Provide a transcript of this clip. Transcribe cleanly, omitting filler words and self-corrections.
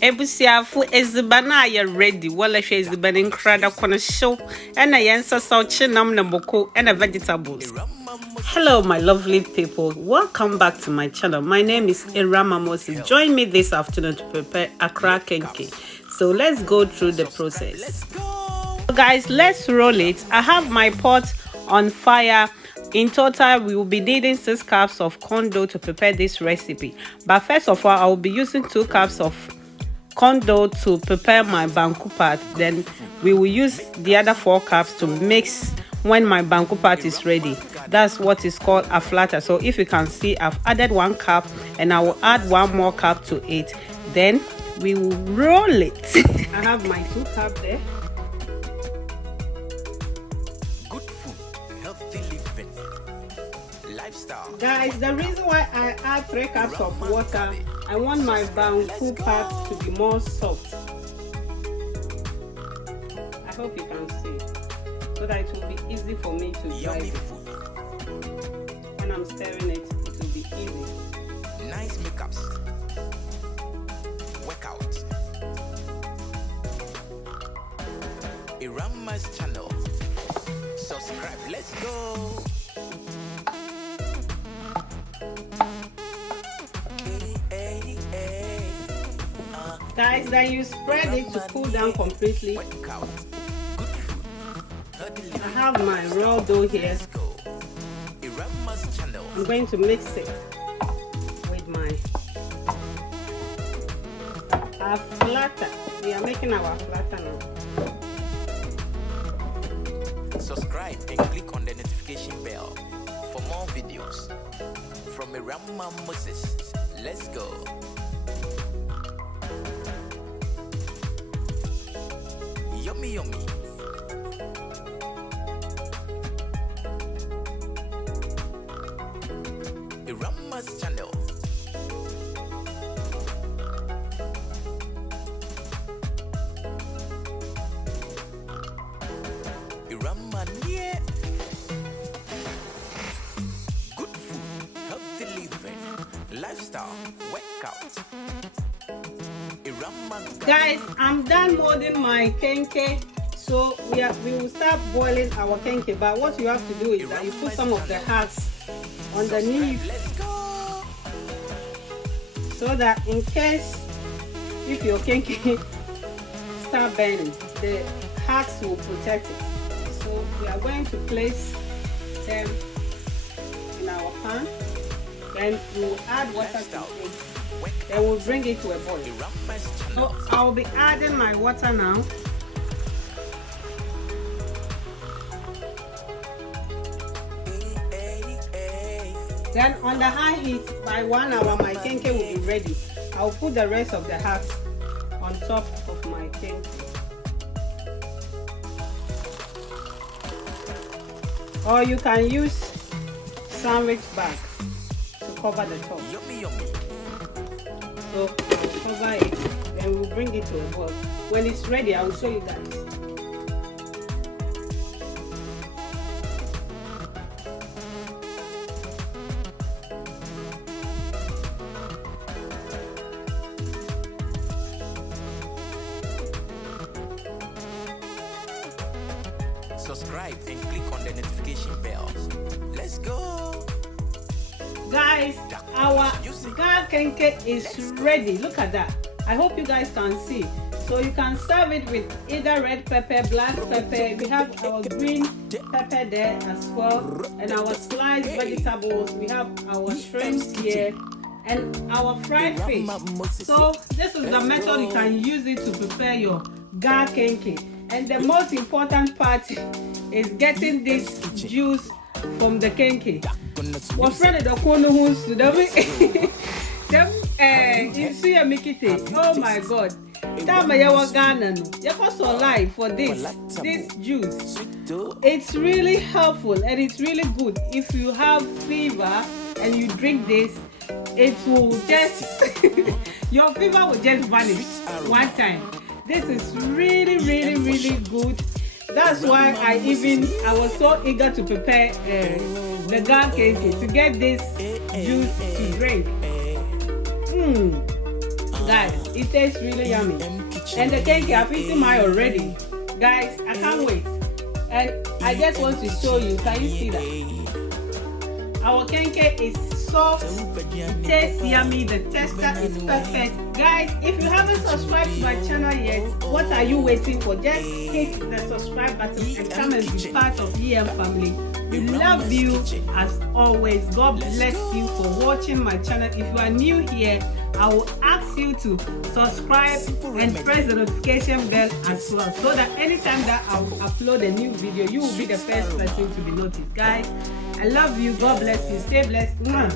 Ebusiafu ezibana ya ready. Wala she ezibana inkrada kona show. Ena yensa sauchi nam na boko and vegetables. Hello, my lovely people. Welcome back to my channel. My name is Irama Moses. Join me this afternoon to prepare Ga Kenkey. So let's go through the process. So guys, let's roll it. I have my pot on fire. In total, we will be needing 6 cups of corn dough to prepare this recipe. But first of all, I will be using 2 cups of corn dough to prepare my banku part. Then we will use the other 4 cups to mix when my banku part is ready. That's what is called a flatter. So if you can see, I've added 1 cup and I will add 1 more cup to it. Then we will roll it. I have my 2 cups there. Good food, healthy living, lifestyle. Guys, the reason why I add 3 cups of water, I want my banku part to be more soft. I hope you can see, so that it will be easy for me to drive it. When I'm stirring it, it will be easy. Nice makeups. Workout. Irama's channel. Subscribe. Let's go. Guys, then you spread it to cool down completely. I have my raw dough here. I'm going to mix it with my flatter. We are making our flatter now. Subscribe and click on the notification bell for more videos from Irama Moses. Let's go. Yummy, yummy. Irama's channel. Irama, yeah. Good food, healthy living, lifestyle, workout. Guys, I'm done molding my kenkey. So we will start boiling our kenkey. But what you have to do is that you put some of the husks underneath, so that in case if your kenkey start burning, the husks will protect it. So we are going to place them in our pan. Then we will add water to it. Then we'll bring it to a boil. So I'll be adding my water now. Then on the high heat, by 1 hour, my kenkey will be ready. I'll put the rest of the husks on top of my kenkey. Or you can use sandwich bag to cover the top. Yummy, yummy. So I'll cover it, then we'll bring it to a boil. When it's ready, I will show you guys. Subscribe and click on the notification bell. Let's go. Guys, our Ga Kenkey is ready. Look at that. I hope you guys can see. So you can serve it with either red pepper, black pepper. We have our green pepper there as well, and our sliced vegetables. We have our shrimps here and our fried fish. So this is the method you can use it to prepare your Ga Kenkey. And the most important part is getting this juice from the kenkey. What's friend the corner who's to them in see a mikite. Oh my god. Time I Ghana. You cost life for this juice. It's really helpful and it's really good. If you have fever and you drink this, it will just your fever will just vanish one time. This is really good. That's why I was so eager to prepare the Ga Kenkey to get this juice to drink. Guys, it tastes really yummy. And the kenkey, I've eaten mine already. Guys, I can't wait. And I just want to show you. Can you see that? Our kenkey is soft, it tastes yummy, the texture is perfect. Guys, if you haven't subscribed to my channel yet, what are you waiting for? Just hit the subscribe button and come and be part of EM family. We love you as always. God bless you for watching my channel. If you are new here, I will ask you to subscribe and press the notification bell as well, so that anytime that I will upload a new video, you will be the first person to be noticed. Guys, I love you. God bless you. Stay blessed. Mwah.